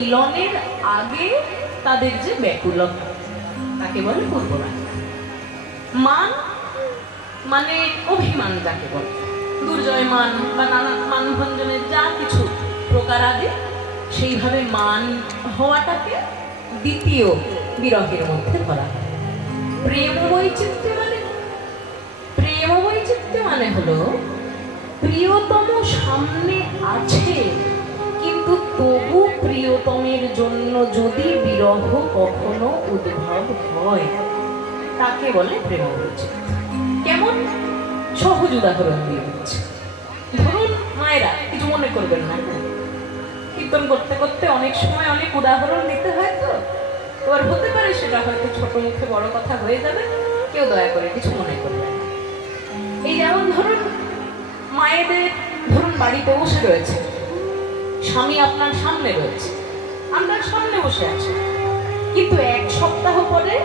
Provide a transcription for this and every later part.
মিলনের আগে তাদের যে ব্যাকুলতা তাকে বলে পূর্বরাগ। মান মানে অভিমান, যাকে বলে দুর্জয় মান বা নানা মানভঞ্জনের যা কিছু প্রকার আদি, সেইভাবে মান হওয়াটাকে দ্বিতীয় বিরহের মধ্যে ধরা হয়। প্রেম বৈচিত্র্য মানে হলো প্রিয়তম সামনে আছে, কিন্তু তবু প্রিয়তমের জন্য যদি বিরহ কখনো উদ্ভব হয় তাকে বলে প্রেম বৈচিত্র্য। কেমন? সহজ উদাহরণ দিয়ে হচ্ছে। ধরুন মায়েরা, কিছু মনে করবেন না, কীর্তন করতে করতে অনেক সময় অনেক উদাহরণ দিতে হয়, তো এবার হতে পারে সেটা হয়তো ছোট মুখে বড় কথা হয়ে যাবে, কেউ দয়া করে কিছু মনে করবেন না। এই যেমন ধরুন মায়েদের, ধরুন বাড়িতে বসে রয়েছে, স্বামী আপনার সামনে রয়েছে, আপনার সামনে বসে আছে, কিন্তু এক সপ্তাহ পরে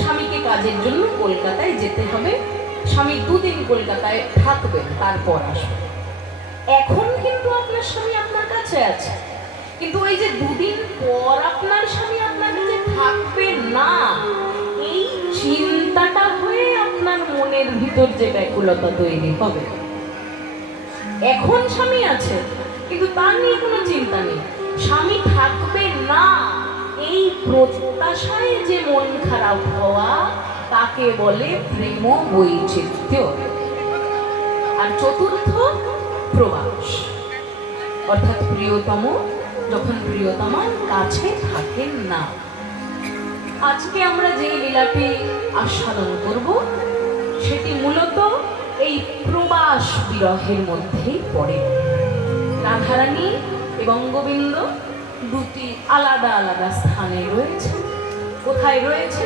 স্বামীকে কাজের জন্য কলকাতায় যেতে হবে, স্বামী 2 দিন কলকাতায় থাকবেন, তারপর আসবে। এখন কিন্তু আপনার স্বামী আপনার কাছে আছে, কিন্তু ওই যে 2 দিন পর আপনার স্বামী আপনার কাছে থাকবে না, এই চিন্তাটা হয়ে আপনার মনের ভিতর যে ব্যাকুলতা তৈরি হবে। এখন স্বামী আছে কিন্তু তার নিয়ে কোনো চিন্তা নেই, স্বামী থাকবে না, এই প্রত্যাশায় যে মন খারাপ হওয়া তাকে বলে প্রেম বৈচিত্র্য। আর চতুর্থ প্রবাস, অর্থাৎ প্রিয়তম যখন প্রিয়তমার কাছে থাকেন না। আজকে আমরা যে লীলাটি আস্বাদন করব সেটি মূলত এই প্রবাস বিরহের মধ্যেই পড়ে। রাধারানী এবং গোবিন্দ দুটি আলাদা আলাদা স্থানে রয়েছে। কোথায় রয়েছে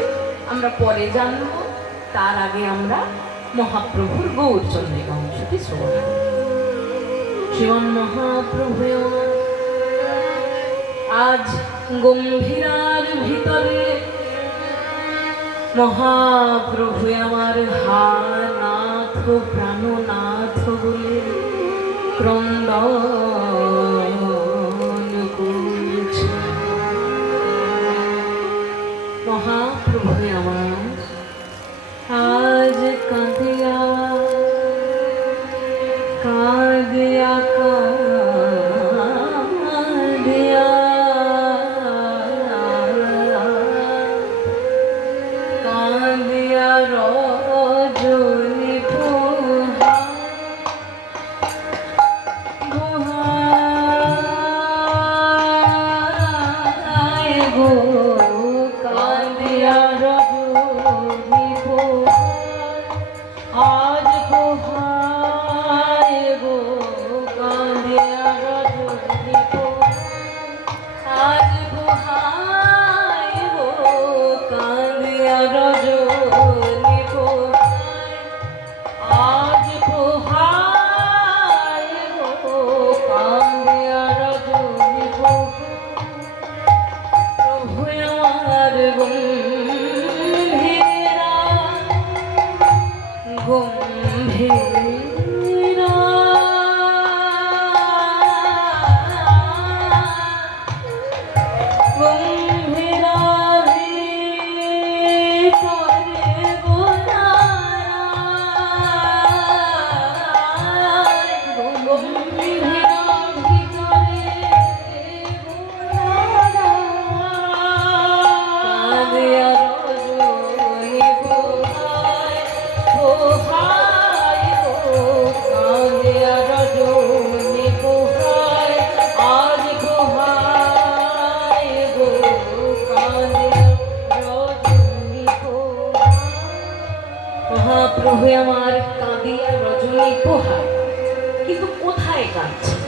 আমরা পরে জানব, তার আগে আমরা মহাপ্রভুর গৌরচন্দ্রিকা অংশটি শ্রবণ করব। শ্রীমন মহাপ্রভু আজ গম্ভীরার ভিতরে, মহাপ্রভু আমার হানাথ প্রাণনাথ বলে ক্রন্দন করছে। মহাপ্রভু আমার আজ কাঁদিয়া কাঁদিয়া কাঁদিয়া কাঁদিয়া রজনী পোহায় গো, কাঁদিয়া রজনী আজ পোহায় গো, কাঁদিয়া রজনী আজ পোহায় গো, কাঁদিয়া রজনী আজ পোহায় গো, কাঁদিয়া রজনী প্রভু আমার গম্ভীরা গম্ভীরা গম্ভীরা ভিতরে গোনারায়, গম্ভীরা ভিতরে কাঁদিয়া রজনী পোহায় পোহায় গো, কাঁদিয়া রজনী পোহায় আজ পোহায় গো, কাঁদিয়া রজনী পোহায়। মহাপ্রভু আমার কাঁদিয়া রজনী পোহায়, কিন্তু কোথায় কাঁদছেন?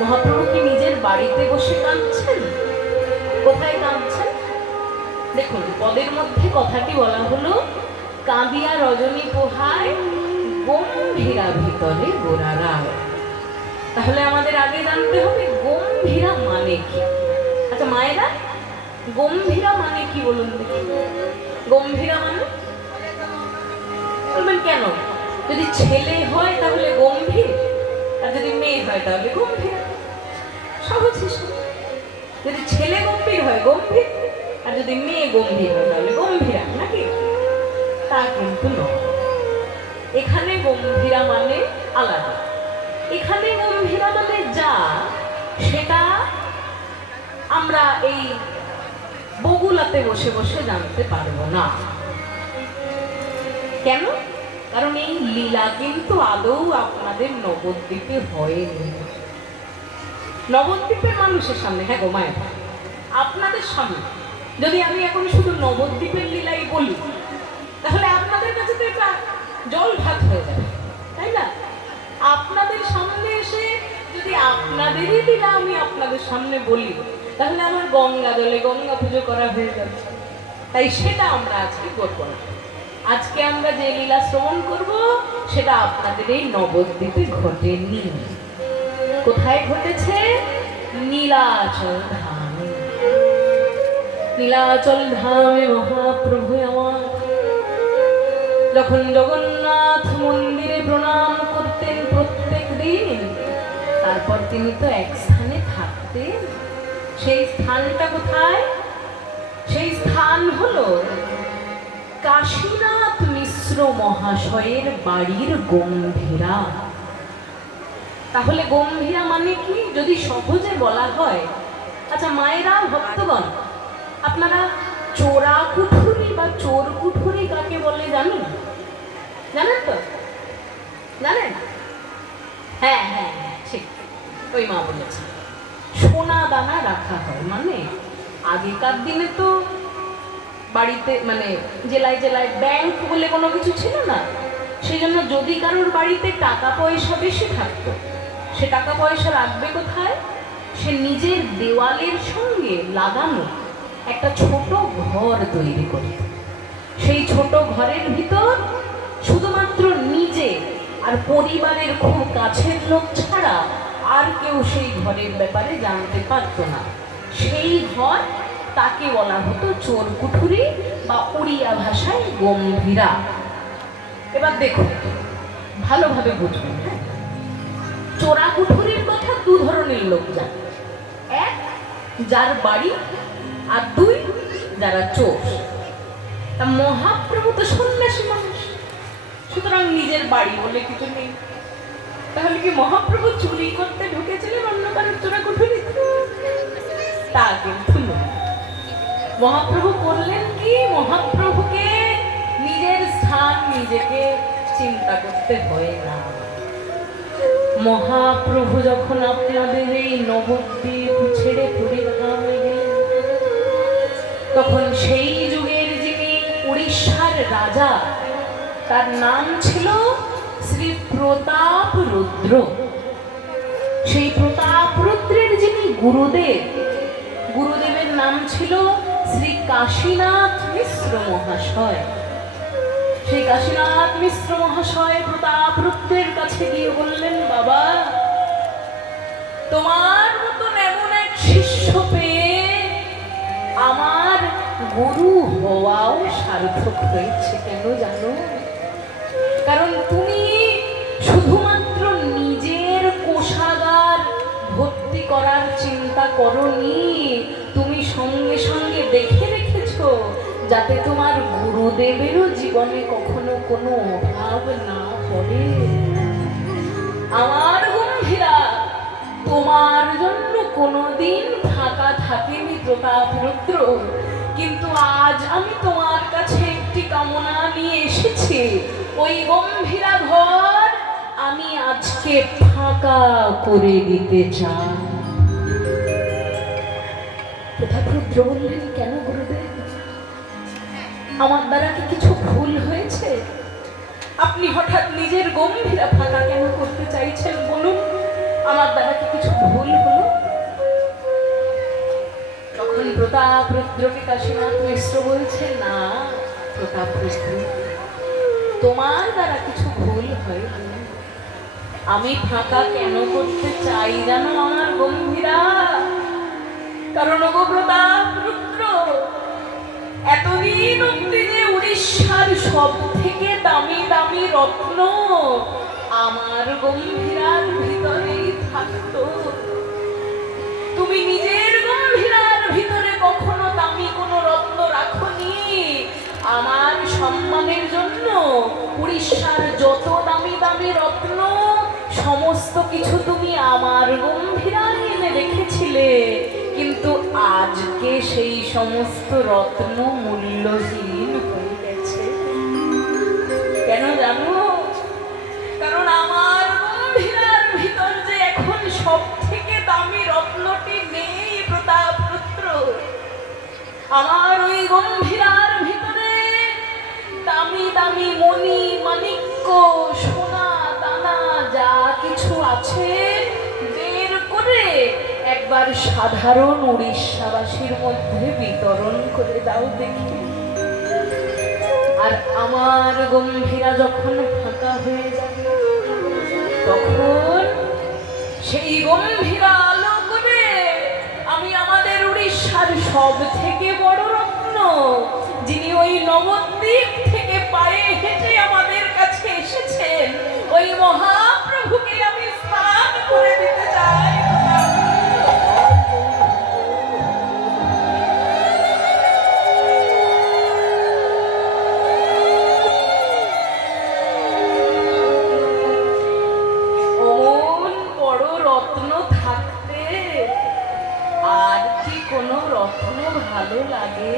মহাপ্রভু কি নিজের বাড়িতে বসে কাঁদছেন? কোথায় কাঁদছেন? দেখুন পদের মধ্যে কথাটি বলা হলো কাঁদিয়া রজনী পোহায় গম্ভীরা ভিতরে গোরারায়। তাহলে আমাদের আগে জানতে হবে গম্ভীরা মানে কি। আচ্ছা মায়েরা, গম্ভীরা মানে কি বলুন দেখি? গম্ভীরা মানে বলবেন কেন? যদি ছেলে হয় তাহলে গম্ভীর, আর যদি মেয়ে হয় তাহলে গম্ভীর। সহজ হিসাব। যদি ছেলে গম্ভীর হয় গম্ভীর, আর যদি মেয়ে গম্ভীর হয় তাহলে গম্ভীরা, নাকি? তা কিন্তু নয়। এখানে গম্ভীরা মানে আলাদা। এখানে গম্ভীরা মানে যা, সেটা আমরা এই বগুলাতে বসে বসে জানতে পারবো না। কেন? কারণ এই লীলা কিন্তু আদৌ আপনাদের নবদ্বীপে হয়নি। নবদ্বীপের মানুষের সামনে, হ্যাঁ গো মায়ের, আপনাদের সামনে যদি আমি এখন শুধু নবদ্বীপের লীলাই বলি, তাহলে আপনাদের কাছে তো এটা জল ভাত হয়ে যাবে, তাই না? আপনাদের সামনে এসে যদি আপনাদেরই লীলা আমি আপনাদের সামনে বলি, তাহলে আমার গঙ্গা জলে গঙ্গা পুজো করা হয়ে যাবে। তাই সেটা আমরা আজকে করবো না। আজকে আমরা যে লীলা শ্রবণ করব সেটা আপনাদের এই নবদ্বীপে ঘটেনি। কোথায় ঘটেছে? নীলাচল ধামে। নীলাচল ধামে মহাপ্রভু আমার যখন জগন্নাথ মন্দিরে প্রণাম করতেন প্রত্যেক দিন, তারপর তিনি তো এক স্থানে থাকতেন। সেই স্থানটা কোথায়? সেই স্থান হলো কাশীনাথ মিশ্র মহাশয়ের বাড়ির গম্ভীরা। তাহলে গম্ভীরা মানে কি যদি সহজে বলা হয়? আচ্ছা মায়েরা, ভক্তগণ, আপনারা চোরা কুঠুরি বা চোর কুঠুরি কাকে বলে জানেন? জানেন তো? জানেন? হ্যাঁ হ্যাঁ হ্যাঁ, ঠিক, ওই মা বলেছে সোনা দানা রাখা হয়। মানে আগেকার দিনে তো বাড়িতে মানে জেলায় জেলায় ব্যাংক বলে কোনো কিছু ছিল না। সেই জন্য যদি কারোর বাড়িতে টাকা পয়সা বেশি থাকতো, সে টাকা পয়সা রাখবে কোথায়? সে নিজের দেওয়ালের সঙ্গে লাগানো একটা ছোট ঘর তৈরি করত। সেই ছোট ঘরের ভিতর শুধুমাত্র নিজে আর পরিবারের খুব কাছের লোক ছাড়া আর কেউ সেই ঘরের ব্যাপারে জানতে পারত না। সেই ঘর তাকে বলা হতো চোর কুঠুরি বা উড়িয়া ভাষায় গম্ভীরা। এবার দেখুন, ভালোভাবে বুঝবেন। চোরা কুঠুরির কথা দু ধরনের লোক জানে। এক, যার বাড়ি, আর দুই, যারা চোর। তা মহাপ্রভু তো সন্ন্যাসী মানুষ, সুতরাং নিজের বাড়ি বলে কিছু নেই। তাহলে কি মহাপ্রভু চুরি করতে ঢুকেছিলেন অন্য কারোর চোরা কুঠুরি? তা কিন্তু নয়। মহাপ্রভু করলেন কি? মহাপ্রভুকে নিজের স্থান নিজেকে চিন্তা করতে হয় না। মহাপ্রভু যখন আপনাদের এই নবদ্বীপ ছেড়ে পরিধামে গেলেন, তখন সেই যুগের যিনি উড়িষ্যার রাজা, তার নাম ছিল শ্রী প্রতাপ রুদ্র। সেই প্রতাপ রুদ্রের যিনি গুরুদেব, গুরুদেবের নাম ছিল শ্রী কাশীনাথ মিশ্র মহাশয়। সেই কাশীনাথ মিশ্র মহাশয় প্রতাপ রুদ্রের কাছে গিয়ে বললেন, বাবা, তোমার মতন এমন এক শিষ্য পেয়ে আমার গুরু হওয়াও সার্থক হয়েছে। কেন জানো? কারণ তুমি শুধুমাত্র নিজের কোষাগার ভর্তি করার চিন্তা করনি, তুমি সঙ্গে সঙ্গে দেখে রেখেছো যাতে তোমার গুরুদেবেরও জীবনে কখনো কোনো অভাব না পড়ে। আমার গম্ভীরা তোমার জন্য কোনোদিন ফাঁকা থাকেনি প্রতাপ রুদ্র, কিন্তু আজ আমি তোমার কাছে একটি কামনা নিয়ে এসেছি। ওই গম্ভীরা ঘর আমি আজকে ফাঁকা করে দিতে চাই। প্রতাপ রুদ্র বললেন, কেন গুরুদেব? আমার দ্বারা কি কিছু ভুল হয়েছে? আপনি হঠাৎ নিজের গম্ভীরা ফাঁকা কেন করতে চাইছেন বলুন? আমার দ্বারা কি কিছু ভুল হলো? তখন প্রতাপ রুদ্রকে কাশীনাথ মিশ্র বলছে, না প্রতাপ রুদ্র, তোমার দ্বারা কিছু ভুল হয়নি। আমি ফাঁকা কেন করতে চাই জানো আমার গম্ভীরা? কারণ গো প্রতাপ রুদ্র, এতদিন অব্দি যে উড়িষ্যার সব থেকে দামি দামি রত্ন আমার গম্ভীরার ভিতরেই থাকতো, তুমি নিজের গম্ভীরা উড়িষ্যার যত দামি দামি রত্ন সমস্ত কিছু তুমি আমার গম্ভীরায় এনে রেখেছিলে, কিন্তু আজকে সেই সমস্ত রত্ন মূল্যহীন হয়ে গেছে। কেন জানো? কারণ আমার গম্ভীরার ভিতর যে এখন সব থেকে দামি রত্নটি নেই প্রতাপপুত্র। আমার ওই গম্ভীরার ভিতরে দামি দামি মণি মাণিক্য সোনা দানা যা কিছু আছে বের করে একবার সাধারণ উড়িষ্যাবাসীর মধ্যে বিতরণ করে দাও দেখি। আর আমার গম্ভীরা যখন ফাঁকা হয়ে যাবে তখন সেই গম্ভীরা আলো করে আমি আমাদের উড়িষ্যার সব থেকে বড় রত্ন, যিনি ওই নবদ্বীপ থেকে পায়ে হেঁটে আমাদের কাছে এসেছেন, ওই মহাপ্রভুকে আমি স্নান করে দিতে চাই। অমন বড় রত্ন থাকতে আর কি কোনো রত্ন ভালো লাগে?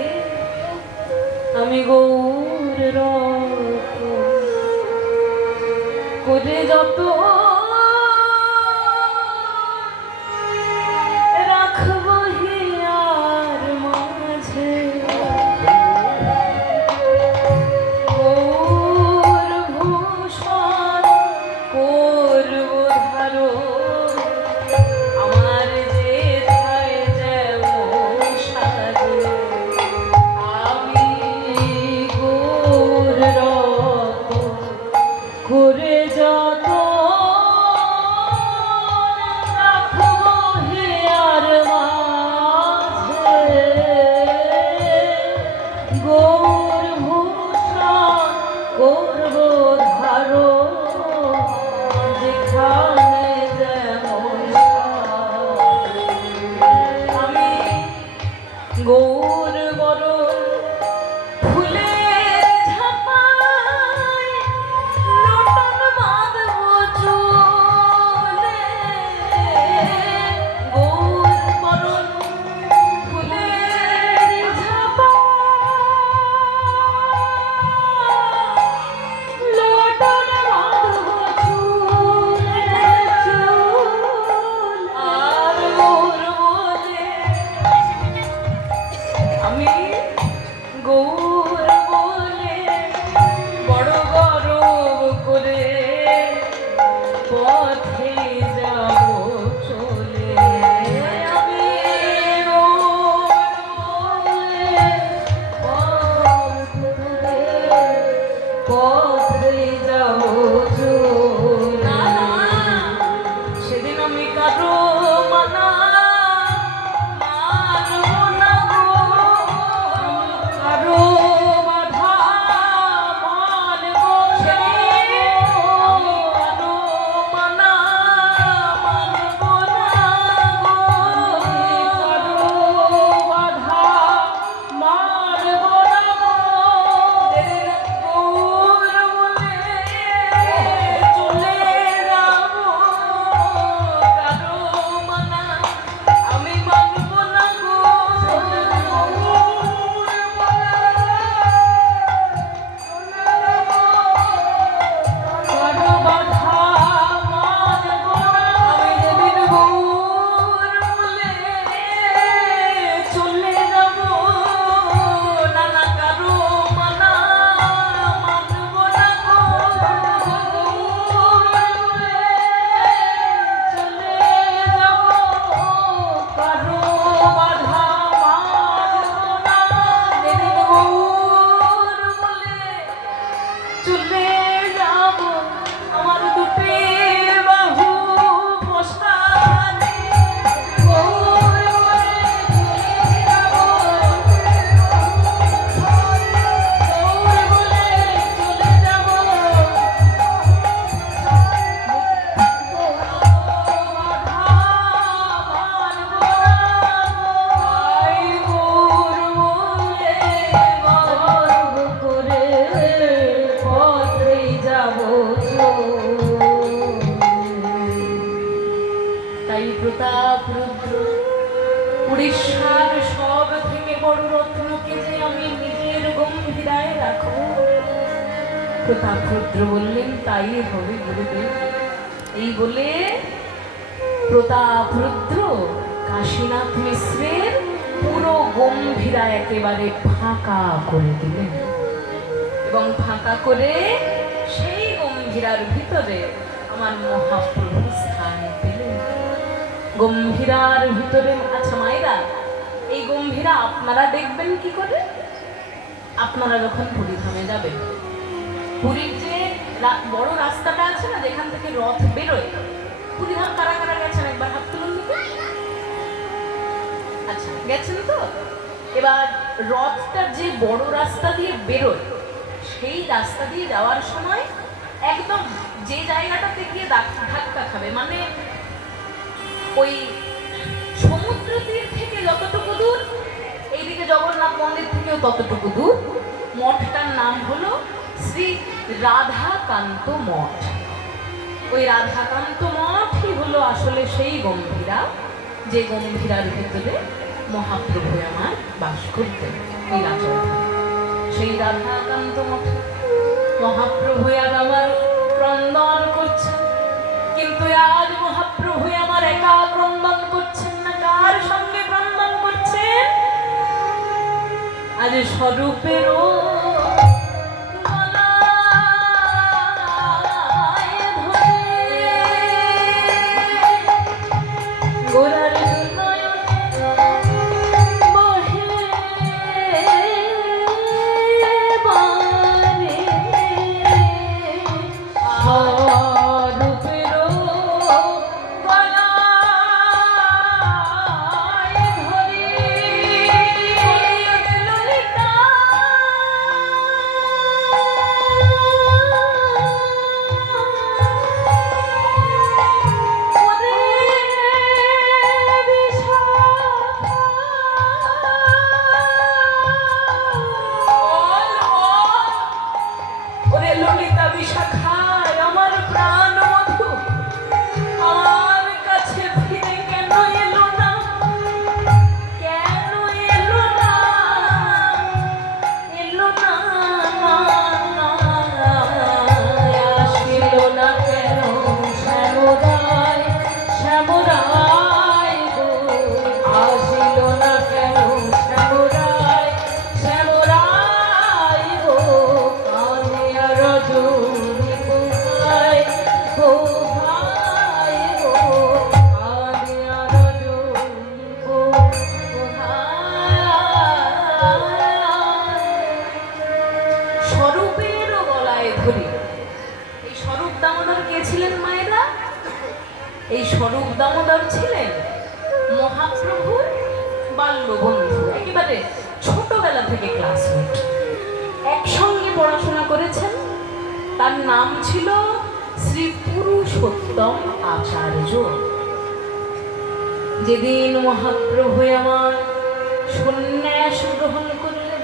আমি গৌর রত্ন করে যত রাখবো হিয়ার মাঝে, গৌর ভূষণ করব ধারণ, আমার যে ঠায় যেমন সাজে, আমি গৌর রত্ন করে যত রাখবো হিয়ার মাঝে, গৌর ভূষণ করব ধারণ, যেখানে যেমন সাজে। আমি গৌর বরণ ফুলের ঝাপায় লোটন বাঁধবো চুলে, গৌর বরণ ফুলের ঝাপায় লোটন বাঁধবো চুলে, আর গৌর বলে বিশ্বের সব থেকে বড় রত্নকে যে আমি নিজের গম্ভীরায় রাখবো। প্রতাপরুদ্র বললেন, তাই হবে গুরুদেব। এই বলে প্রতাপরুদ্র কাশীনাথ মিশ্রের পুরো গম্ভীরা একেবারে ফাঁকা করে দিলেন এবং ফাঁকা করে সেই গম্ভীরার ভিতরে আমার মহাপ্রভু স্থান পেলেন। গম্ভীরার ভিতরে, আচ্ছা মায়েরা, এই গম্ভীরা আপনারা দেখবেন কি করে? আপনারা যখন পুরীধামে যাবেন, পুরীর যে বড় রাস্তাটা আছে না, যেখান থেকে রথ বেরোয়, পুরীধাম কারা কারা গেছেন একবার হাত তুলুন দিকে। আচ্ছা, গেছেন তো? এবার রথটা যে বড় রাস্তা দিয়ে বেরোয়, সেই রাস্তা দিয়ে যাওয়ার সময় একদম যে জায়গাটাতে গিয়ে ধাক্কা খাবে, মানে ওই সমুদ্র তীর থেকে যতটুকু দূর, এইদিকে জগন্নাথ মন্দির থেকেও ততটুকু দূর, মঠটার নাম হলো শ্রী রাধাকান্ত মঠ। ওই রাধাকান্ত মঠই হলো আসলে সেই গম্ভীরা, যে গম্ভীরার ভিতরে মহাপ্রভু আমার বাস করতেন। সেই রাধাকান্ত মঠে মহাপ্রভু আর আমার ক্রন্দন করছেন। কিন্তু আজ মহাপ্রভু আমার একা ক্রন্দন করছেন না, কার সঙ্গে ক্রন্দন করছেন? আজ স্বরূপেরও এই স্বরূপ দামোদর ছিলেন মহাপ্রভুর বাল্য বন্ধু, একেবারে ছোটবেলা থেকে ক্লাসমেট, একসঙ্গে পড়াশোনা করেছেন। তার নাম ছিল শ্রী পুরুষোত্তম আচার্য। যেদিন মহাপ্রভু আমার সন্ন্যাস গ্রহণ করলেন,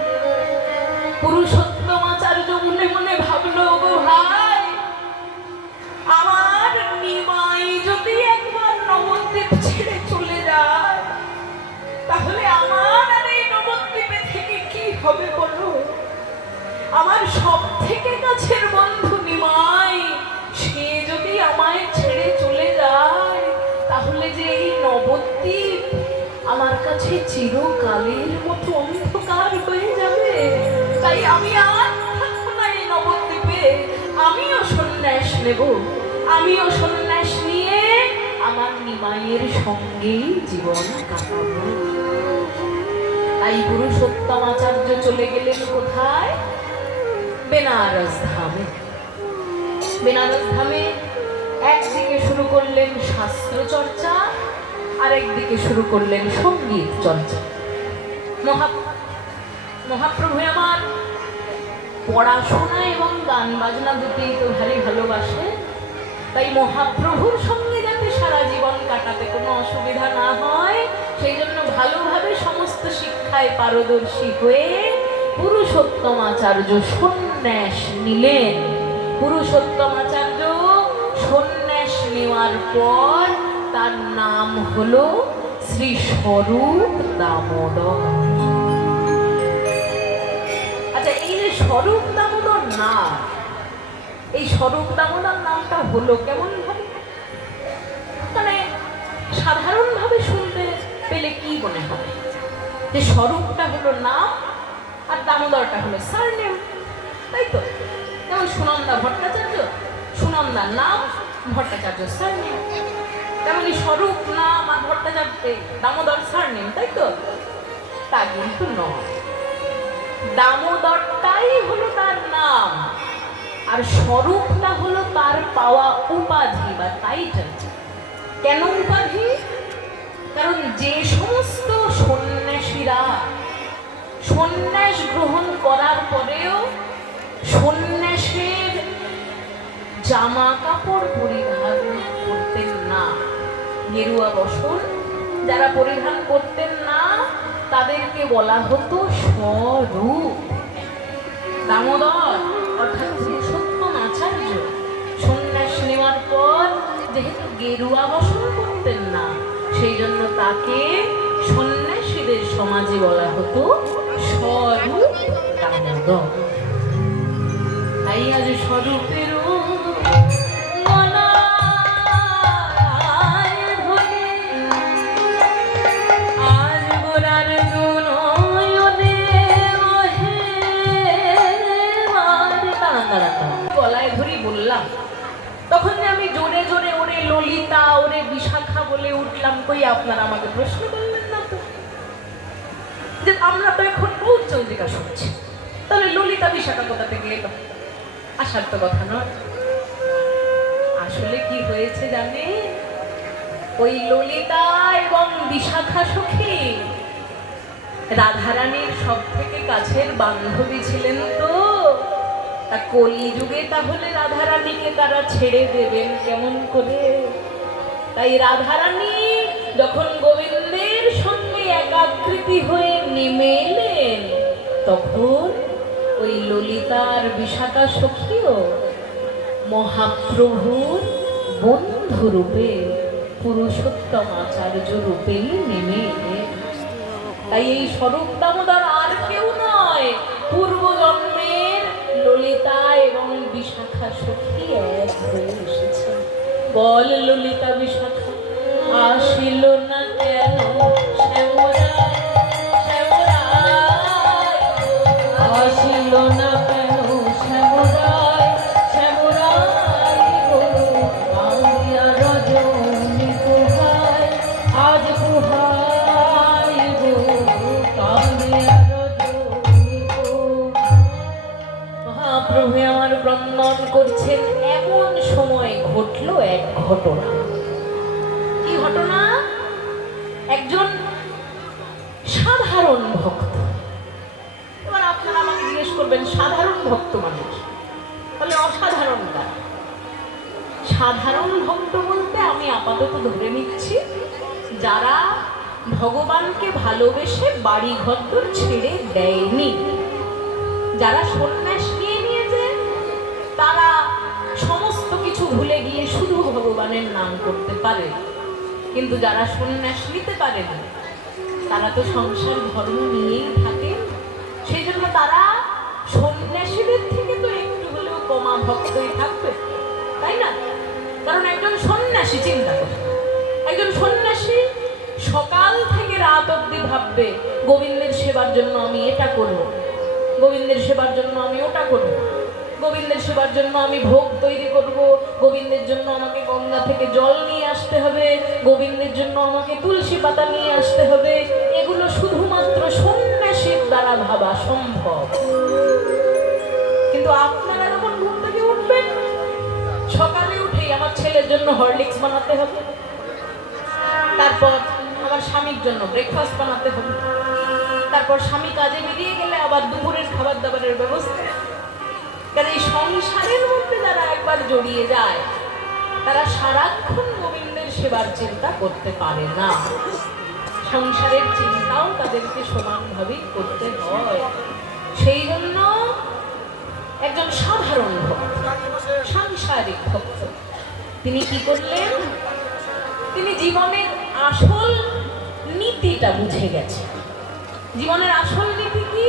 পুরুষোত্তম আচার্য মনে মনে ভাবলো, গো ভাই, আমার নিমাই যদি একবার নবদ্বীপ ছেড়ে চলে যায়, তাহলে আমার আর এই নবদ্বীপে থেকে কি হবে বলো? আমার সব থেকে কাছের বন্ধু নিমাই, সে যদি আমায় ছেড়ে চলে যায়, তাহলে যে এই নবদ্বীপ আমার কাছে চিরকালের মতো অন্ধকার হয়ে যাবে। তাই আমি আর থাকবো না এই নবদ্বীপে, আমিও সন্ন্যাস নেব। আমিও সন্ন্যাস নিয়ে আমার নিমাইয়ের সঙ্গেই জীবন কাটাবো। তাই পুরুষোত্তম আচার্য চলে গেলেন কোথায়? বেনারস ধামে। বেনারস ধামে একদিকে শুরু করলেন শাস্ত্র চর্চা, আর একদিকে শুরু করলেন সঙ্গীত চর্চা। মহাপ্রভু আমার পড়াশোনা এবং গান বাজনা দুটোই তো ভারী ভালোবাসে। তাই মহাপ্রভুর সঙ্গে যাতে সারা জীবন কাটাতে কোনো অসুবিধা না হয়, সেই জন্য ভালোভাবে সমস্ত শিক্ষায় পারদর্শী হয়ে পুরুষোত্তম আচার্য সন্ন্যাস নিলেন। পুরুষোত্তম আচার্য সন্ন্যাস নেওয়ার পর তার নাম হলো শ্রী স্বরূপ দামোদর। আচ্ছা, এই যে স্বরূপ দামোদর নাম, এই স্বরূপ দামোদর নামটা হলো কেমন ভাবে? মানে সাধারণ ভাবে শুনতে পেলে কি মনে হবে যে স্বরূপটা হলো নাম আর দামোদরটা হলো সারনেম, তাই তো? যেমন সুনন্দা ভট্টাচার্য, সুনন্দা নাম, ভট্টাচার্য সারনেম। তেমনি স্বরূপ নাম আর ভট্টাচার্য দামোদর সারনেম, তাই তো? তা কিন্তু নয়, দামোদরটাই হলো তার নাম আর স্বরূপটা হলো তার পাওয়া উপাধি বা টাইটেল। কেন উপাধি? কারণ যে সমস্ত সন্ন্যাসীরা সন্ন্যাস গ্রহণ করার পরেও সন্ন্যাসের জামা কাপড় পরিধান করতেন না, গেরুয়া বসন যারা পরিধান করতেন না, তাদেরকে বলা হতো স্বরূপ। দামোদর অর্থাৎ পুরুষোত্তম আচার্য সন্ন্যাস নেওয়ার পর যেহেতু গেরুয়া বসন করতেন না, সেই জন্য তাকে সন্ন্যাসীদের সমাজে বলা হতো স্বরূপ দামোদর। তাই আজ স্বরূপের গলায় ধরি বললাম, তখন যে আমি জোরে জোরে ওরে ললিতা ওরে বিশাখা বলে উঠলাম, কই আপনারা আমাকে প্রশ্ন করলেন না তো যে আমরা তো এখন বহুত চন্দ্রিকা শুনছি, তাহলে ললিতা বিশাখা কোথা থেকে এলো? আসার তো কথা নয়। আসলে কি হয়েছে জানে, ওই ললিতা এবং বিশাখা সখী রাধারানীর সব থেকে কাছের বান্ধবী ছিলেন তো, তা কলিযুগে তাহলে রাধারানীকে তারা ছেড়ে দেবেন কেমন করে? তাই রাধারানী যখন গোবিন্দের সঙ্গে একাকৃতি হয়ে নেমে এলেন, তখন ওই ললিতার বিশাখা সখীও মহাপ্রভুর বন্ধু রূপে পুরুষোত্তম আচার্য রূপেই নেমে এলেন। তাই এই স্বরূপ দামোদর আর কেউ নয়, পূর্ব জন্মের ললিতা এবং বিশাখা সখী এক হয়ে এসেছে। বল ললিতা বিশাখা আসিল না কেন শ্যামরায়, শ্যামরায় আসিল না কেন শ্যামরায়, শ্যামরায় গো আমিয়া রজনী কোহায়, আজ কোহায় গো কামিয়া রজনী কোহায়। মহাপ্রভু আমার বন্দন করছেন, এমন সময় ঘটলো এক ঘটনা। কি ঘটনা? একজন সাধারণ ভক্ত। এবার আপনারা আমাকে জিজ্ঞেস করবেন, সাধারণ ভক্ত মানুষ তাহলে অসাধারণ কার? সাধারণ ভক্ত বলতে আমি আপাতত ধরে নিচ্ছি যারা ভগবানকে ভালোবেসে বাড়ি ঘর ছেড়ে দেয়নি, যারা সন্ন্যাস নিয়ে নিয়েছে, তারা সমস্ত কিছু ভুলে গিয়ে শুধু ভগবানের নাম করতে পারে। কিন্তু যারা সন্ন্যাস নিতে পারে না, তারা তো সংসার ধর্ম নিয়েই থাকে, সেই জন্য তারা সন্ন্যাসীদের থেকে তো একটু হলেও কমা ভক্তই থাকবে, তাই না? কারণ একজন সন্ন্যাসী, চিন্তা করে, একজন সন্ন্যাসী সকাল থেকে রাত অবধি ভাববে গোবিন্দের সেবার জন্য আমি এটা করব, গোবিন্দের সেবার জন্য আমি ওটা করব, গোবিন্দের সেবার জন্য আমি ভোগ তৈরি করব, গোবিন্দের জন্য আমাকে গঙ্গা থেকে জল নিয়ে আসতে হবে, গোবিন্দের জন্য আমাকে তুলসী পাতা নিয়ে আসতে হবে। এগুলো শুধুমাত্র সন্ন্যাসীর দ্বারা ভাবা সম্ভব। কিন্তু আপনারা যখন ঘুম থেকে উঠবেন, সকালে উঠেই আমার ছেলের জন্য হরলিক্স বানাতে হবে, তারপর আমার স্বামীর জন্য ব্রেকফাস্ট বানাতে হবে, তারপর স্বামী কাজে বেরিয়ে গেলে আবার দুপুরের খাবার দাবারের ব্যবস্থা। কারণ এই সংসারের মধ্যে যারা একবার জড়িয়ে যায়, তারা সারাক্ষণ গোবিন্দের সেবার চিন্তা করতে পারে না। সংসারের চিন্তাও তাদেরকে সমানভাবেই করতে হয়। সেই জন্য একজন সাধারণ ভক্ত, সাংসারিক ভক্ত, তিনি কি করলেন? তিনি জীবনের আসল নীতিটা বুঝে গেছে। জীবনের আসল নীতি কি?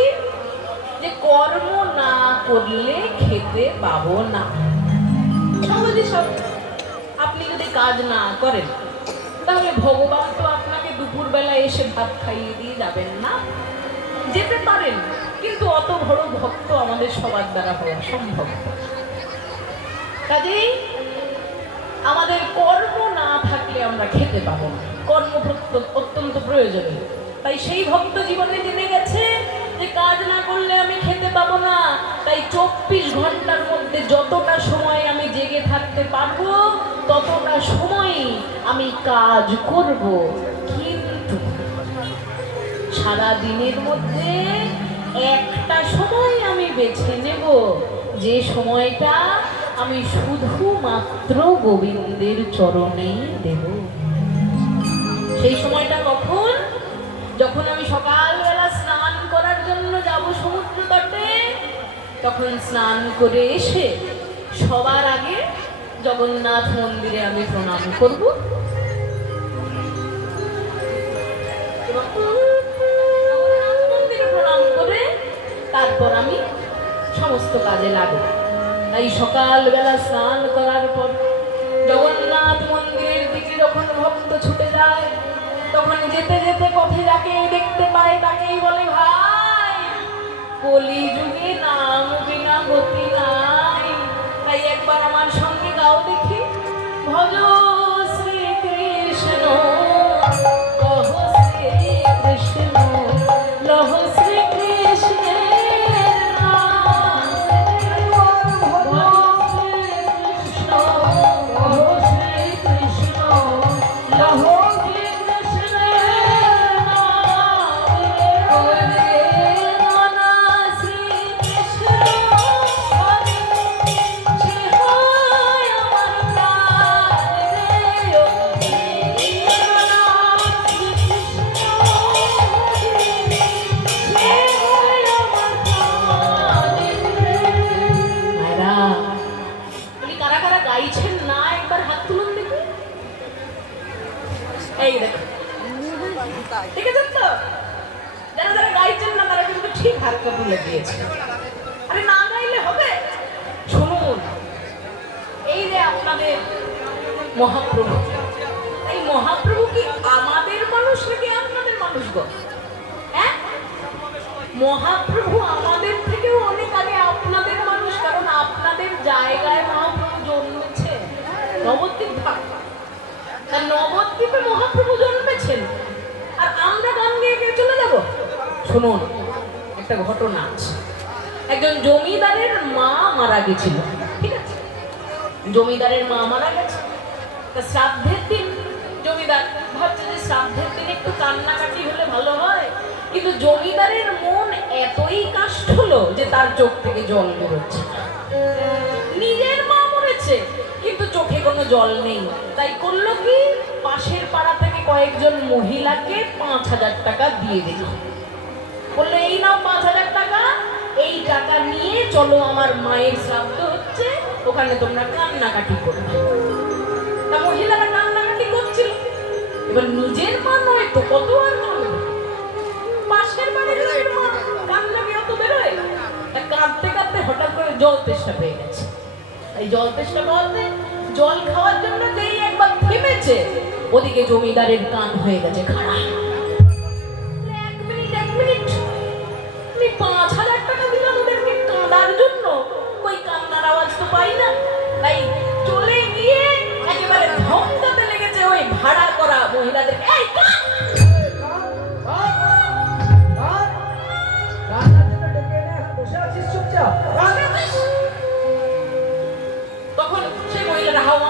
যে কর্ম না করলে খেতে পাবো না। সহজে সব। আপনি যদি কাজ না করেন তাহলে ভগবান তো আপনাকে দুপুরবেলা এসে ভাত খাইয়ে দিয়ে যাবেন না। যেতে পারেন, কিন্তু অত বড় ভক্ত আমাদের সবার দ্বারা হওয়া সম্ভব। কাজেই আমাদের কর্ম না থাকলে আমরা খেতে পাবো না। কর্ম অত্যন্ত প্রয়োজনীয়। তাই সেই ভক্ত জীবনে জেনে গেছে যে কাজ না করলে আমি খেতে পাবো না। তাই 24 ঘন্টার মধ্যে যতটা সময় আমি জেগে থাকতে পারবো ততটা সময় আমি কাজ করব। কিন্তু সারা দিনের মধ্যে একটা সময় আমি বেছে নেব, যে সময়টা আমি শুধুমাত্র গোবিন্দের চরণেই দেব। সেই সময়টা কখন? যখন আমি সকালবেলা স্নান করার জন্য যাব সমুদ্র তটে, তখন স্নান করে এসে সবার আগে জগন্নাথ মন্দিরে আমি প্রণাম করব। মন্দিরে প্রণাম করে তারপর আমি সমস্ত কাজে লাগব। তাই সকালবেলা স্নান করার পর জগন্নাথ মন্দিরের দিকে যখন ভক্ত ছুটে যায়, তখন যেতে যেতে পথে যাকে দেখতে পায় তাকেই বলে, ভাই কলিযুগে নাম বিনা গতি নাই। তাই একবার আমার সঙ্গে গাও দেখি, ভজ শ্রীকৃষ্ণ কহ শ্রীকৃষ্ণ লহ শ্রীকৃষ্ণের নাম। শ্রীকৃষ্ণ কহ শ্রীকৃষ্ণ লহ আরে না গাইলে হবে? শুনুন, এই যে আপনাদের মহাপ্রভু, এই মহাপ্রভু কি আমাদের মানুষ নাকি আপনাদের মানুষ গো? হ্যাঁ, মহাপ্রভু আমাদের থেকেও অনেক আগে আপনাদের মানুষ। কারণ আপনাদের জায়গায় মহাপ্রভু জন্মেছে নবদ্বীপ ভাগ। তার নবদ্বীপে মহাপ্রভু জন্মেছেন, আর আমরা গান গিয়ে চলে যাব? শুনুন, একটা ঘটনা আছে। একজন জমিদারের মা মারা গেছিল, ঠিক আছে? জমিদারের মা মারা গেছে, শ্রাদ্ধের দিন জমিদার ভাবছে যে শ্রাদ্ধের দিন একটু কান্নাকাটি হলে ভালো হয়। কিন্তু জমিদারের মন এতই কাষ্ঠ হলো যে তার চোখ থেকে জল বেরোচ্ছে। নিজের মা মরেছে কিন্তু চোখে কোনো জল নেই। তাই করলো কি, পাশের পাড়া থেকে কয়েকজন মহিলাকে 5,000 টাকা দিয়ে দিল। বললো, এই নাও 5,000 টাকা, এই টাকা নিয়ে চলো আমার মায়ের শ্রাদ্ধ হচ্ছে, ওখানে তোমরা কান্নাকাটি করবে। তা মহিলারা কান্নাকাটি করছিল। এবার নিজের মা নয় তো, কত আর কাঁদবে? পাশের বাড়ির মা, কান্না কি অত বেরোয়? কাঁদতে কাঁদতে হঠাৎ করে জল তেষ্টা পেয়ে গেছে। এই জল তেষ্টা পাওয়াতে জল খাওয়ার জন্য যেই একবার থেমেছে, ওদিকে জমিদারের কান হয়ে গেছে খারাপ। 1 মিনিট, আমি 5,000 টাকা দিলাম ওদেরকে কাঁদার জন্য, কই কান্নার আওয়াজ তো পাই না। তাই চলে গিয়ে একেবারে ধমকাতে লেগেছে ওই ভাড়া করা মহিলাদের। তখন সেই মহিলারা হাওয়া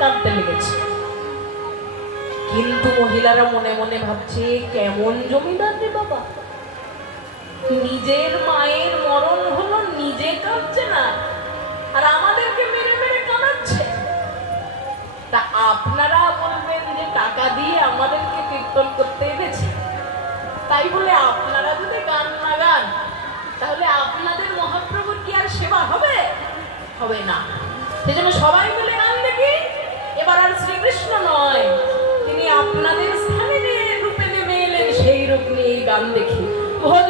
কাঁদতে লেগেছে। কিন্তু মহিলারা মনে মনে ভাবছে, কেমন জমিদার রে বাবা, নিজের মায়ের মরণ হলো, নিজে কাঁদছে না, আর আমাদেরকে মেরে মেরে কাঁদাচ্ছে। তা আপনারা বলবেন যে টাকা দিয়ে আমাদেরকে কীর্তন করতে এনেছে, তাই বলে আপনারা যদি গান না গান, তাহলে আপনাদের মহাপ্রভুর কি আর সেবা হবে? হবে না। সেজন্য সবাই মিলে গান দেখি। এবার আর শ্রীকৃষ্ণ নয়, তিনি আপনাদের স্থানে যে রূপে নেমে এলেন সেই রূপ নিয়ে এই গান দেখি। ভজ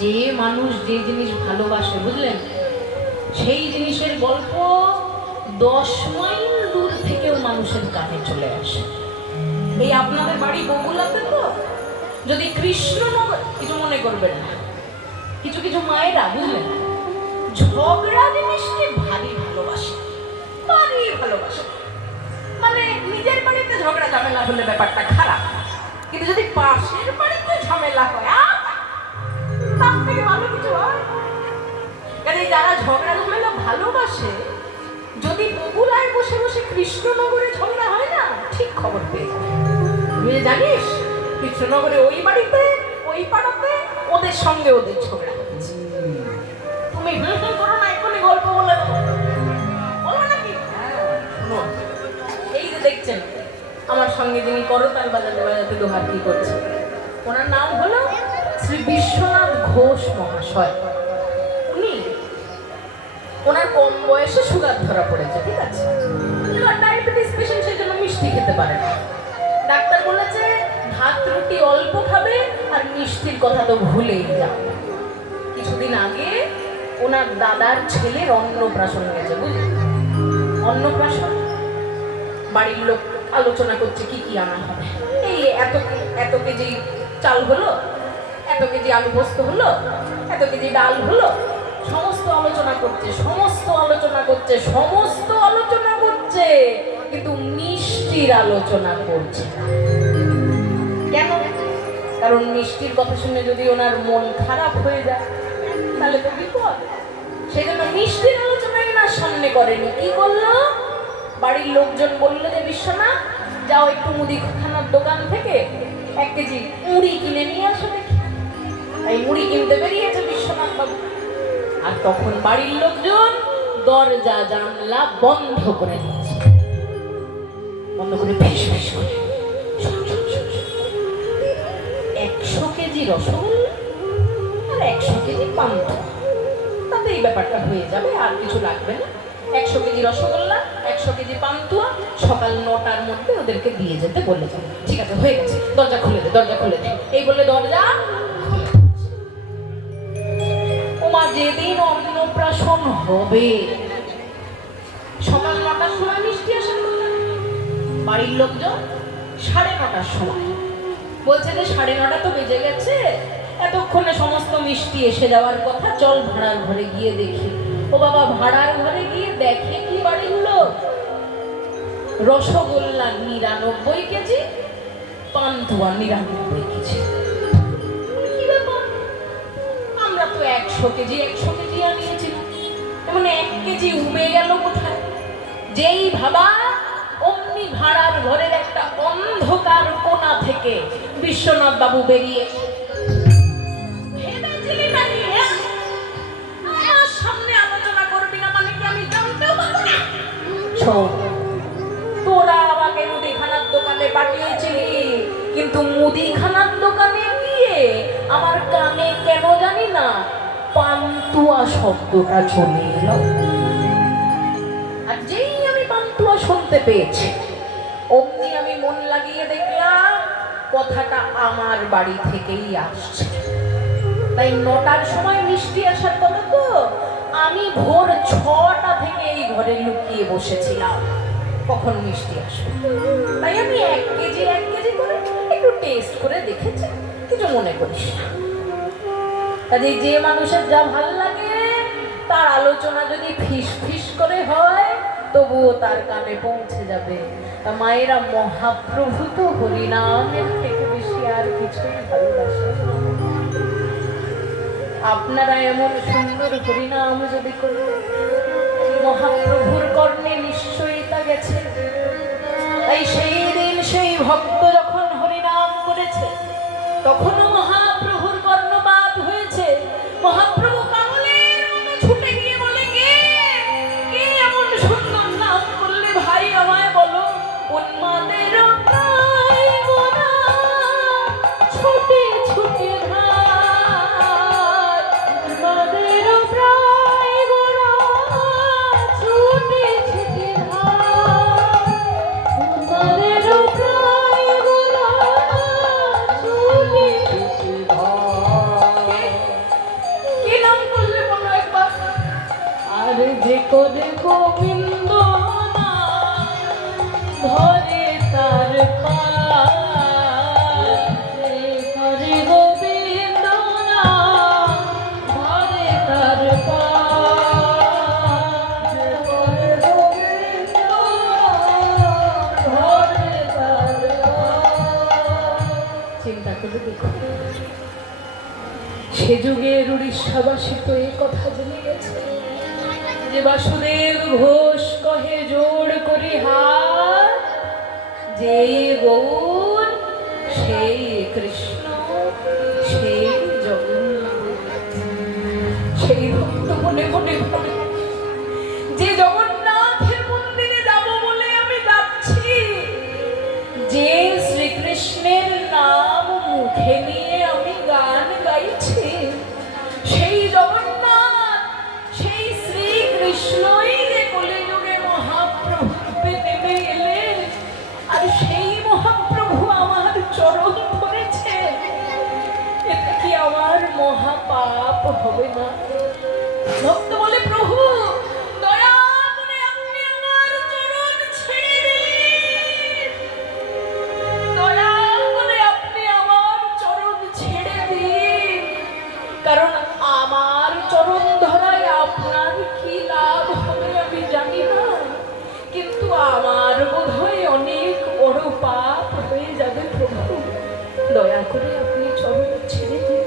যে মানুষ যে জিনিস ভালোবাসে, বুঝলেন, সেই জিনিসের গল্প 10 মাইল দূর থেকেও মানুষের কানে চলে আসে। এই আপনাদের বাড়ি বগুলাতে তো, যদি কৃষ্ণনগর, কিছু মনে করবেন না, কিছু কিছু মায়েরা, বুঝলেন, ঝগড়া জিনিসকে ভারী ভালোবাসে, ভারী ভালোবাসে। মানে নিজের বাড়িতে ঝগড়া ঝামেলা হলে ব্যাপারটা খারাপ, কিন্তু যদি পাশের বাড়িতে ঝামেলা হয় তার থেকে ভালো কিছু হয়। কাজে যারা ঝগড়া ঝামেলা ভালোবাসে, যদি বগুলায় বসে বসে কৃষ্ণনগরে ঝগড়া হয় না, ঠিক খবর পেয়ে যাবে। তুই জানিস কৃষ্ণনগরে ওই বাড়িতে ওই পাড়াতে ওদের সঙ্গে ওদের ঝগড়া হচ্ছে। তুমি করো না, এখনই গল্প বলে দেবো, বলো নাকি? এই যে দেখছেন আমার সঙ্গে যিনি করতাল বাজাতে বাজাতে দোহাটি করছে, ওনার নাম হলো শ্রী বিশ্বনাথ ঘোষ মহাশয়। উনি, ওনার কম বয়সে সুগার ধরা পড়েছে, ঠিক আছে, এবার ডায়াবেটিস পেশেন্ট, সেই জন্য মিষ্টি খেতে পারে না। ডাক্তার বলেছে ভাত রুটি অল্প খাবে আর মিষ্টির কথা তো ভুলেই যাবে। কিছুদিন আগে ওনার দাদার ছেলের অন্নপ্রাশন গেছে, বুঝলি, অন্নপ্রাশন। বাড়ির লোক আলোচনা করছে কি কি আনা হবে। এই এত কেজি চাল হলো, এত কেজি আলু পোস্ত হলো, এত কেজি ডাল হলো, সমস্ত আলোচনা করছে, কিন্তু মিষ্টির আলোচনা করছে। কেন? কারণ মিষ্টির কথা শুনে যদি ওনার মন খারাপ হয়ে যায় তাহলে তো বিপদ। সেই জন্য মিষ্টির আলোচনাই না সামনে করেনি। কি করলো? বাড়ির লোকজন বললো যে বিশ্বনাথ যাও একটু মুদিখানার দোকান থেকে 1 কেজি মুড়ি কিনে নিয়ে আসো দেখি। তাই মুড়ি কিনতে বেরিয়েছে বিশ্বনাথ বাবু। আর তখন বাড়ির লোকজন দরজা জানলা বন্ধ করে দিয়েছে, বন্ধ করে ফিস ফিস করে 100 কেজি রসগোল্লা আর 100 কেজি পান্তা, তাতে এই ব্যাপারটা হয়ে যাবে, আর কিছু লাগবে না। 100 কেজি রসগোল্লা, 100 কেজি পান্তুয়া সকাল 9টার মধ্যে ওদেরকে দিয়ে যেতে বলে যাবে। ঠিক আছে, হয়ে গেছে, দরজা খুলে দে, এই বলে দরজা। ওমা যেদিন অন্নপ্রাশন হবে সকাল 9টার সময় মিষ্টি আসার কথা, বাড়ির লোকজন 9:30টার সময় বলছে যে 9:30 তো বেজে গেছে, এতক্ষণে সমস্ত মিষ্টি এসে যাওয়ার কথা, চল ভাড়ার ঘরে গিয়ে দেখি। ও বাবা, ভাড়ার ঘরে গিয়ে দেখে কি বাড়ির লোক, রসগোল্লা 99 কেজি, পান্তুয়া 99 কেজি। কি ব্যাপার, আমরা তো 100 কেজি আনিয়েছিলাম, মানে 1 কেজি উবে গেল কোথায়? যেই ভাবা অমনি ভাড়ার ঘরের একটা অন্ধকার কোণা থেকে বিশ্বনাথ বাবু বেরিয়ে সামনে আলোচনা করবি না মানে কি আমি জানতেও পারবো না? তোরা আমাকে মুদিখানার দোকানে পাঠিয়েছিলি, কিন্তু মুদিখানার দোকানে গিয়ে আমার কানে কেন জানি না পান্তুয়া শব্দটা চলে এলো। আর যেই আমি পান্তুয়া শুনতে পেয়েছি অমনি আমি মন লাগিয়ে দেখলাম কথাটা আমার বাড়ি থেকেই আসছে। তাই 9টার সময় মিষ্টি আসার কথা তো, আমি ভোর 6টা থেকে এই ঘরে লুকিয়ে বসেছিলাম কখন মিষ্টি আসবে। তাই আমি 1 কেজি করে একটু টেস্ট করে দেখেছি, কিছু মনে করিস না। কাজে যে মানুষের যা ভাল লাগে তার আলোচনা যদি ফিস করে হয় তবুও তার কানে পৌঁছে যাবে। তা মায়েরা, মহাপ্রভু তো হরিনামের থেকে বেশি আর কিছুই ভালোবাসে। আপনারা এমন সুন্দর হরিনাম যদি করতেন, মহাপ্রভুর কর্ণে নিশ্চয়ই তা গেছে। তাই সেই দিন সেই ভক্ত যখন হরিনাম করেছে তখনও মহাপ্রভুর কর্ণপাত হয়েছে। মহাপ্রভু পাগলের মতো ছুটে গিয়ে বলে, কে এমন সুন্দর নাম করলে ভাই, আমায় বলো। উন্মাদের প্রায় গোনা ছুটে ছুটে ভাই, উন্মাদের প্রায় গোনা ছুটে ছুটে ভাই, উন্মাদের প্রায় গোনা ছুটে ছুটে ভাই। কি নাম করলে বলো একবার? আর যে করে গোবিন্দ ধরে তার পায়, হরে গোবিন্দ ধরে তার পায়, হরে গোবিন্দ ধরে তার পায়। চিন্তা করে দেখো, সে যুগের উড়িষ্যাবাসী তো এই কথা জেনে গেছে যে বাসুদেব ঘোষ কহে জোড় করি হাত, যেই গৌর সেই কৃষ্ণ সেই জগন্নাথ। সেই ভক্ত মনে মনে ভাবে যে জগন্নাথের মন্দিরে যাব বলে আমি যাচ্ছি, যে শ্রীকৃষ্ণের নাম মুখে নিয়ে আমি গান গাইছি, সেই জগন্নাথ সেই শ্রীকৃষ্ণই যে কলিযুগে মহাপ্রভুতে নেমে এলেন, আর সেই মহাপ্রভু আমার চরণ ধরেছে, এটা কি আমার মহাপাপ হবে না? ভক্ত বলে, প্রভু দয়া করে আপনি আমার চরণ ছেড়ে দিন, দয়া করে আপনি আমার চরণ ছেড়ে দিন, কারণ আমার চরণ ধরায় আপনার কি লাভ হবে আমি জানি না, কিন্তু আমার বোধহয় অনেক বড় পাপ হয়ে যাবে। প্রভু দয়া করে আপনি চরণ ছেড়ে দিন।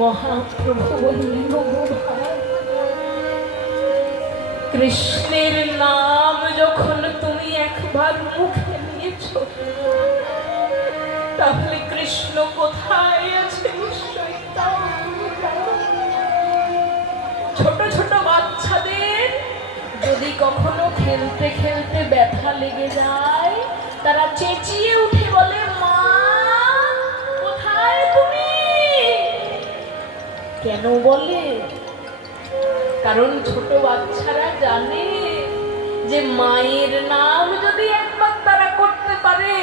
মহাপ্রভু বললেন, ভাই, কৃষ্ণের নাম যখন তুমি একবার মুখে নিয়েছ, তাহলে কৃষ্ণ কোথায় আছে নিশ্চয়ই তা তুমি জানো। ছোট ছোট বাচ্চাদের যদি কখনো খেলতে খেলতে ব্যথা লেগে যায়, তারা চেঁচিয়ে উঠে বলে, মা কোথায় তুমি? কেন বলে? কারণ ছোট বাচ্চারা জানে যে মায়ের নাম যদি একবার তারা করতে পারে,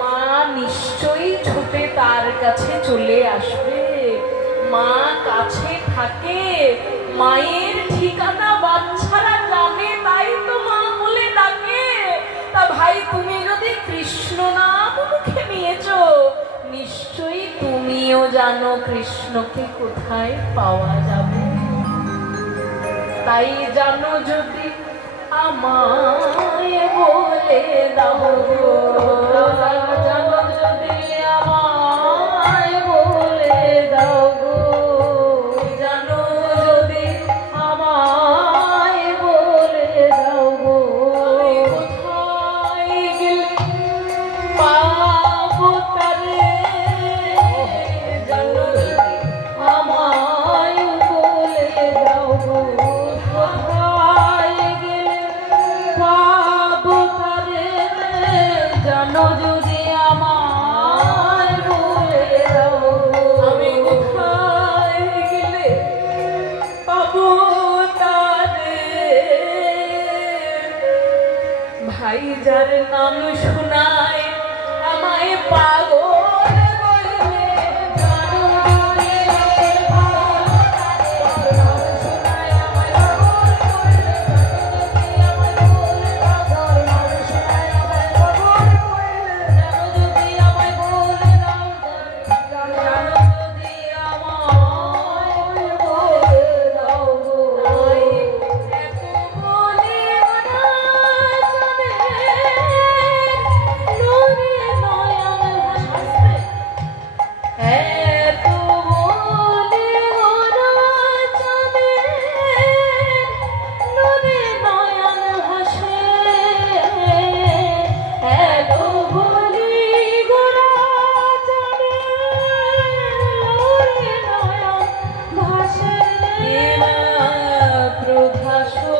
মা নিশ্চয়ই ছুটে তার কাছে চলে আসবে। মা কাছে থাকে, মায়ের ঠিকানা বাচ্চারা জানে, তাই তো মা বলে ডাকে। তা ভাই তুমি যদি কৃষ্ণ নাম মুখে নিয়েছো, নিশ্চয়ই তুমিও জানো কৃষ্ণকে কোথায় পাওয়া যাবে। তাই জানো যদি আমায় বলে দাও গো, জানো যদি আমায় বলে দাও গো, জানো যদি আমায় বলে দাও গো, কোথায় গেলে পাবো তারে, জানো যদি আমায় বলে দাও গো, কোথায় গেলে পাবো তারে, জানো যদি আমায় বলে দাও গো, আমি কোথায় গেলে পাবো তারে। ভাই যার নাম শোনায় আমায় পাগল বলে, জানো যদি পাগল তারে, নাম শোনায় আমায় পাগল বলে, জানো যদি আমায় বলে দাও, জানো যদি আমায় বলে দাও গো, এত বলে ওরা জানে নুরে নয়ন হাসতে, এত বলে ওরা জানে নুরে নয়ন হাসে, এত বলি গোরা জানে নুরে নয়ন ভাসে, প্রভাসো